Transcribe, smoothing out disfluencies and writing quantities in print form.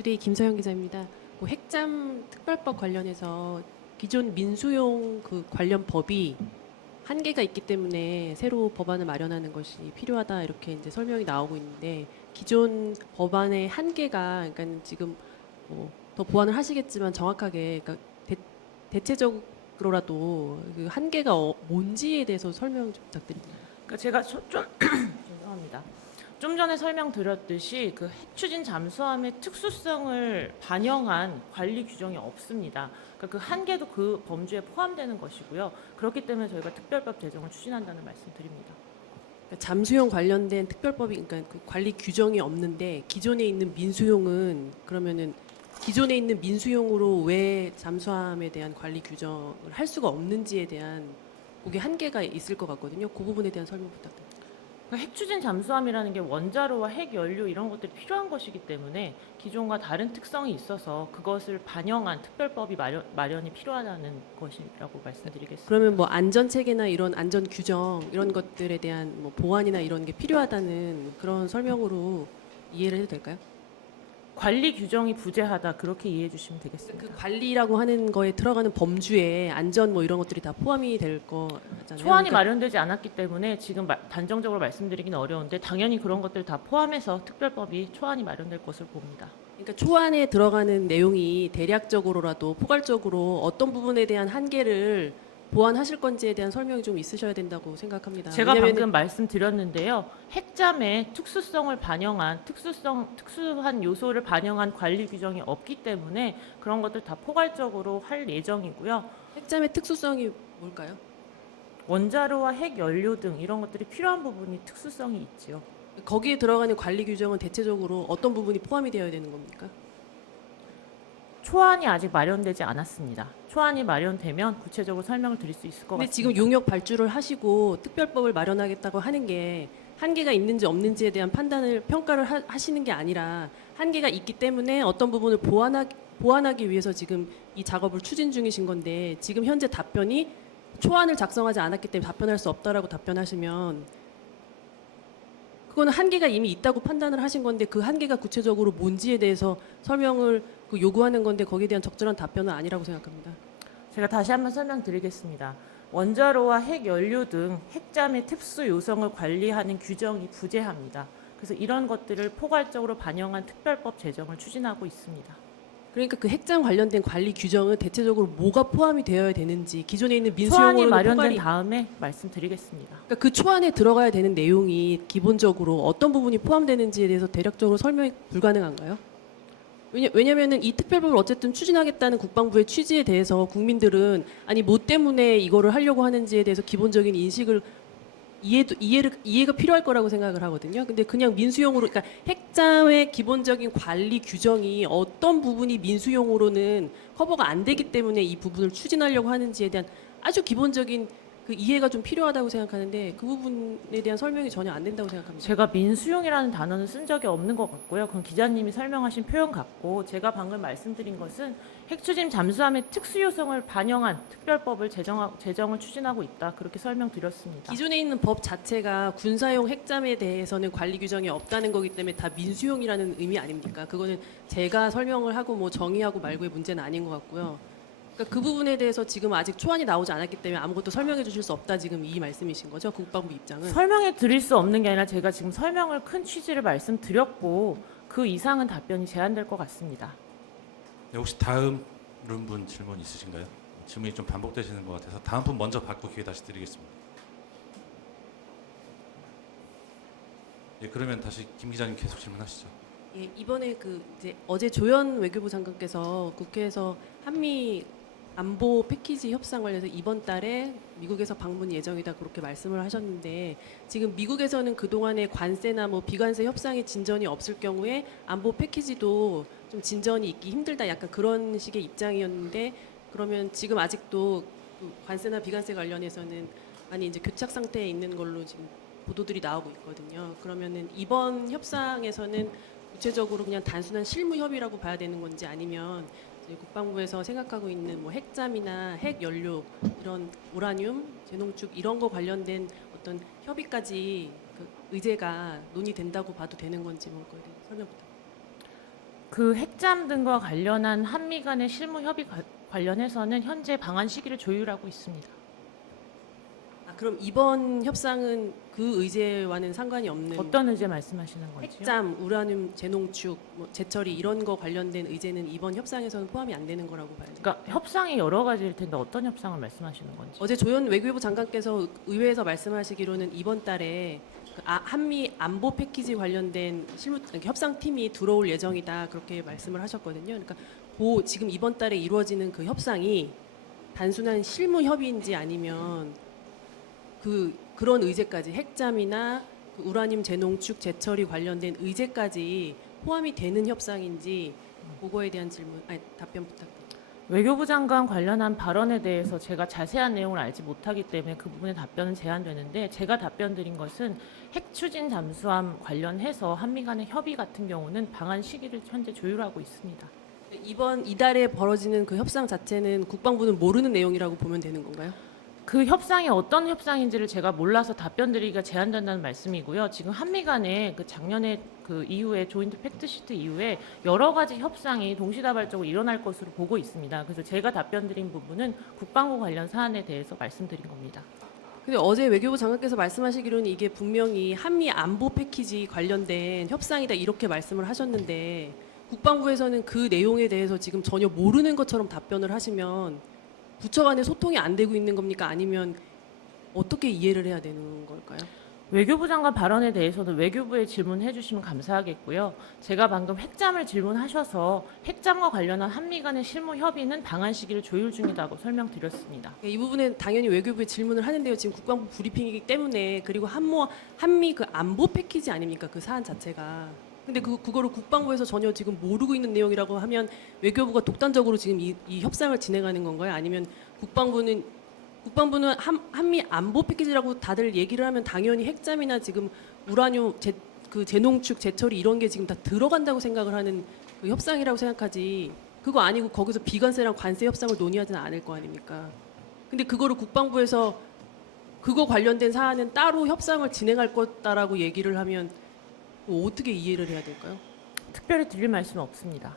투데이 김서영 기자입니다. 핵잠 특별법 관련해서 기존 민수용 그 관련 법이 한계가 있기 때문에 새로 법안을 마련하는 것이 필요하다 이렇게 이제 설명이 나오고 있는데 기존 법안의 한계가 그러니까 지금 더 보완을 하시겠지만 정확하게 그러니까 대체적으로라도 그 한계가 뭔지에 대해서 설명 좀 부탁드립니다. 그러니까 제가 좀 죄송합니다. 좀 전에 설명드렸듯이 그 핵추진 잠수함의 특수성을 반영한 관리 규정이 없습니다. 그러니까 그 한계도 그 범주에 포함되는 것이고요. 그렇기 때문에 저희가 특별법 제정을 추진한다는 말씀드립니다. 그러니까 잠수용 관련된 특별법이 그러니까 그 관리 규정이 없는데 기존에 있는 민수용은 그러면은 기존에 있는 민수용으로 왜 잠수함에 대한 관리 규정을 할 수가 없는지에 대한 그게 한계가 있을 것 같거든요. 그 부분에 대한 설명 부탁드립니다. 그러니까 핵추진 잠수함이라는 게 원자로와 핵연료 이런 것들이 필요한 것이기 때문에 기존과 다른 특성이 있어서 그것을 반영한 특별법이 마련이 필요하다는 것이라고 말씀드리겠습니다. 그러면 뭐 안전 체계나 이런 안전 규정 이런 것들에 대한 뭐 보완이나 이런 게 필요하다는 그런 설명으로 이해를 해도 될까요? 관리 규정이 부재하다 그렇게 이해해 주시면 되겠습니다. 그 관리라고 하는 거에 들어가는 범주에 안전 뭐 이런 것들이 다 포함이 될 거잖아요. 초안이 그러니까 마련되지 않았기 때문에 지금 단정적으로 말씀드리기는 어려운데 당연히 그런 것들 다 포함해서 특별법이 초안이 마련될 것으로 봅니다. 그러니까 초안에 들어가는 내용이 대략적으로라도 포괄적으로 어떤 부분에 대한 한계를 보완하실 건지에 대한 설명이 좀 있으셔야 된다고 생각합니다. 제가 왜냐면은 방금 말씀드렸는데요. 핵잠의 특수성을 반영한 특수한 요소를 반영한 관리 규정이 없기 때문에 그런 것들 다 포괄적으로 할 예정이고요. 핵잠의 특수성이 뭘까요? 원자로와 핵연료 등 이런 것들이 필요한 부분이 특수성이 있지요. 거기에 들어가는 관리 규정은 대체적으로 어떤 부분이 포함이 되어야 되는 겁니까? 초안이 아직 마련되지 않았습니다. 초안이 마련되면 구체적으로 설명을 드릴 수 있을 것 근데 같습니다. 지금 용역 발주를 하시고 특별법을 마련하겠다고 하는 게 한계가 있는지 없는지에 대한 판단을 평가를 하시는 게 아니라 한계가 있기 때문에 어떤 부분을 보완하기 위해서 지금 이 작업을 추진 중이신 건데 지금 현재 답변이 초안을 작성하지 않았기 때문에 답변할 수 없다라고 답변하시면 그거는 한계가 이미 있다고 판단을 하신 건데 그 한계가 구체적으로 뭔지에 대해서 설명을 요구하는 건데 거기에 대한 적절한 답변은 아니라고 생각합니다. 제가 다시 한번 설명드리겠습니다. 원자로와 핵연료 등 핵잠의 특수 요성을 관리하는 규정이 부재합니다. 그래서 이런 것들을 포괄적으로 반영한 특별법 제정을 추진하고 있습니다. 그러니까 그 핵잠 관련된 관리 규정은 대체적으로 뭐가 포함이 되어야 되는지 기존에 있는 초안이 민수용으로는 마련된 다음에 말씀드리겠습니다. 그러니까 그 초안에 들어가야 되는 내용이 기본적으로 어떤 부분이 포함되는지에 대해서 대략적으로 설명이 불가능한가요? 왜냐면은 이 특별법을 어쨌든 추진하겠다는 국방부의 취지에 대해서 국민들은 아니 뭐 때문에 이거를 하려고 하는지에 대해서 기본적인 인식을 이해가 필요할 거라고 생각을 하거든요. 근데 그냥 민수용으로, 그러니까 핵잠의 기본적인 관리 규정이 어떤 부분이 민수용으로는 커버가 안 되기 때문에 이 부분을 추진하려고 하는지에 대한 아주 기본적인 그 이해가 좀 필요하다고 생각하는데 그 부분에 대한 설명이 전혀 안 된다고 생각합니다. 제가 민수용이라는 단어는 쓴 적이 없는 것 같고요. 그건 기자님이 설명하신 표현 같고 제가 방금 말씀드린 것은 핵추진 잠수함의 특수 요성을 반영한 특별법을 제정을 추진하고 있다. 그렇게 설명드렸습니다. 기존에 있는 법 자체가 군사용 핵잠에 대해서는 관리 규정이 없다는 거기 때문에 다 민수용이라는 의미 아닙니까? 그거는 제가 설명을 하고 뭐 정의하고 말고의 문제는 아닌 것 같고요. 그러니까 그 부분에 대해서 지금 아직 초안이 나오지 않았기 때문에 아무것도 설명해 주실 수 없다 지금 이 말씀이신 거죠? 국방부 입장은. 설명해 드릴 수 없는 게 아니라 제가 지금 설명을 큰 취지를 말씀드렸고 그 이상은 답변이 제한될 것 같습니다. 네, 혹시 다음 분 질문 있으신가요? 질문이 좀 반복되시는 것 같아서 다음 분 먼저 받고 기회 다시 드리겠습니다. 예, 그러면 다시 김 기자님 계속 질문하시죠. 예, 이번에 그 이제 어제 조현 외교부 장관께서 국회에서 한미 안보 패키지 협상 관련해서 이번 달에 미국에서 방문 예정이다 그렇게 말씀을 하셨는데 지금 미국에서는 그동안의 관세나 뭐 비관세 협상에 진전이 없을 경우에 안보 패키지도 좀 진전이 있기 힘들다 약간 그런 식의 입장이었는데 그러면 지금 아직도 그 관세나 비관세 관련해서는 많이 이제 교착 상태에 있는 걸로 지금 보도들이 나오고 있거든요. 그러면은 이번 협상에서는 구체적으로 그냥 단순한 실무 협의라고 봐야 되는 건지 아니면 국방부에서 생각하고 있는 뭐 핵잠이나 핵연료 이런 우라늄, 재농축 이런 거 관련된 어떤 협의까지 그 의제가 논의된다고 봐도 되는 건지 뭐 그거에 대해서 설명 부탁드립니다. 그 핵잠 등과 관련한 한미 간의 실무 협의 관련해서는 현재 방한 시기를 조율하고 있습니다. 아, 그럼 이번 협상은 그 의제와는 상관이 없는 어떤 의제 말씀하시는 건지요? 핵잠, 우라늄 재농축, 뭐 재처리 이런 거 관련된 의제는 이번 협상에서는 포함이 안 되는 거라고 봐야 돼요. 그러니까 협상이 여러 가지일 텐데 어떤 협상을 말씀하시는 건지. 어제 조현 외교부 장관께서 의회에서 말씀하시기로는 이번 달에 한미 안보 패키지 관련된 협상팀이 들어올 예정이다 그렇게 말씀을 하셨거든요. 그러니까 지금 이번 달에 이루어지는 그 협상이 단순한 실무 협의인지 아니면 그런 의제까지 핵잠이나 그 우라늄 재농축 재처리 관련된 의제까지 포함이 되는 협상인지 그거에 대한 답변 부탁드립니다. 외교부 장관 관련한 발언에 대해서 제가 자세한 내용을 알지 못하기 때문에 그 부분의 답변은 제한되는데, 제가 답변 드린 것은 핵 추진 잠수함 관련해서 한미 간의 협의 같은 경우는 방한 시기를 현재 조율하고 있습니다. 이달에 벌어지는 그 협상 자체는 국방부는 모르는 내용이라고 보면 되는 건가요? 그 협상이 어떤 협상인지를 제가 몰라서 답변 드리기가 제한된다는 말씀이고요. 지금 한미 간에 그 작년에 그 이후에 조인트 팩트시트 이후에 여러 가지 협상이 동시다발적으로 일어날 것으로 보고 있습니다. 그래서 제가 답변 드린 부분은 국방부 관련 사안에 대해서 말씀드린 겁니다. 근데 어제 외교부 장관께서 말씀하시기로는 이게 분명히 한미 안보 패키지 관련된 협상이다 이렇게 말씀을 하셨는데, 국방부에서는 그 내용에 대해서 지금 전혀 모르는 것처럼 답변을 하시면 부처 간에 소통이 안 되고 있는 겁니까? 아니면 어떻게 이해를 해야 되는 걸까요? 외교부 장관 발언에 대해서도 외교부에 질문해 주시면 감사하겠고요. 제가 방금 핵잠을 질문하셔서 핵잠과 관련한 한미 간의 실무 협의는 방한 시기를 조율 중이라고 설명드렸습니다. 이 부분은 당연히 외교부에 질문을 하는데요. 지금 국방부 브리핑이기 때문에, 그리고 한미 그 안보 패키지 아닙니까? 그 사안 자체가. 근데 그거를 국방부에서 전혀 지금 모르고 있는 내용이라고 하면 외교부가 독단적으로 지금 이 협상을 진행하는 건가요? 아니면 국방부는 한미 안보 패키지라고 다들 얘기를 하면 당연히 핵잠이나 지금 우라늄 재농축 재처리 이런 게 지금 다 들어간다고 생각을 하는 그 협상이라고 생각하지, 그거 아니고 거기서 비관세랑 관세 협상을 논의하지는 않을 거 아닙니까? 근데 그거를 국방부에서 그거 관련된 사안은 따로 협상을 진행할 거다라고 얘기를 하면 어떻게 이해를 해야 될까요? 특별히 드릴 말씀은 없습니다.